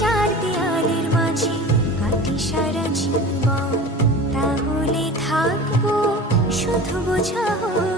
চার দেয়ালের মাঝে কাটি সারা জীবন, তাহলে থাকবো শুধু বোঝা হয়ে।